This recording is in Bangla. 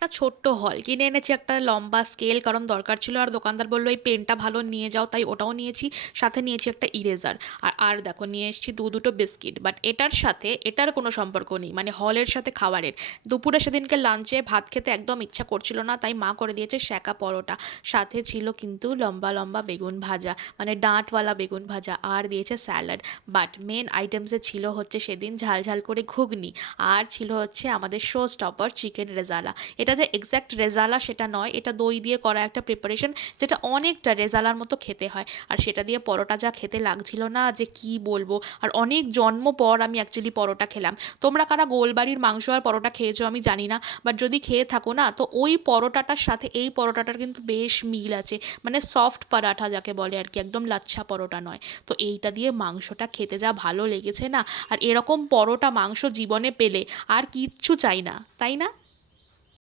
একটা ছোট্ট হল কিনে এনেছি, একটা লম্বা স্কেল, কারণ দরকার ছিল। আর দোকানদার বললো এই পেনটা ভালো নিয়ে যাও, তাই ওটাও নিয়েছি। সাথে নিয়েছি একটা ইরেজার। আর দেখো নিয়ে এসেছি দুটো বিস্কিট। বাট এটার সাথে এটার কোনো সম্পর্ক নেই, মানে হলের সাথে খাবারের। দুপুরে সেদিনকে লাঞ্চে ভাত খেতে একদম ইচ্ছা করছিল না, তাই মা করে দিয়েছে সেকা পরোটা। সাথে ছিল কিন্তু লম্বা লম্বা বেগুন ভাজা, মানে ডাঁটওয়ালা বেগুন ভাজা, আর দিয়েছে স্যালাড। বাট মেন আইটেমসে ছিল হচ্ছে সেদিন ঝাল ঝাল করে ঘুগনি। আর ছিল হচ্ছে আমাদের শো স্টপার চিকেন রেজালা। এটা যে এক্স্যাক্ট রেজালা সেটা নয়, এটা দই দিয়ে করা একটা প্রিপারেশন, যেটা অনেকটা রেজালার মতো খেতে হয়। আর সেটা দিয়ে পরোটা যা খেতে লাগছিল না, যে কি বলবো। আর অনেক জন্ম পর আমি অ্যাকচুয়ালি পরোটা খেলাম। তোমরা কারা গোলবাড়ির মাংস আর পরোটা খেয়েছো আমি জানি না, বাট যদি খেয়ে থাকো না, তো ওই পরোটাটার সাথে এই পরোটাটার কিন্তু বেশ মিল আছে। মানে সফট পরাঠা যাকে বলে আর কি, একদম লাচ্ছা পরোটা নয়। তো এইটা দিয়ে মাংসটা খেতে যা ভালো লেগেছে না। আর এরকম পরোটা মাংস জীবনে পেলে আর কিচ্ছু চাই না, তাই না?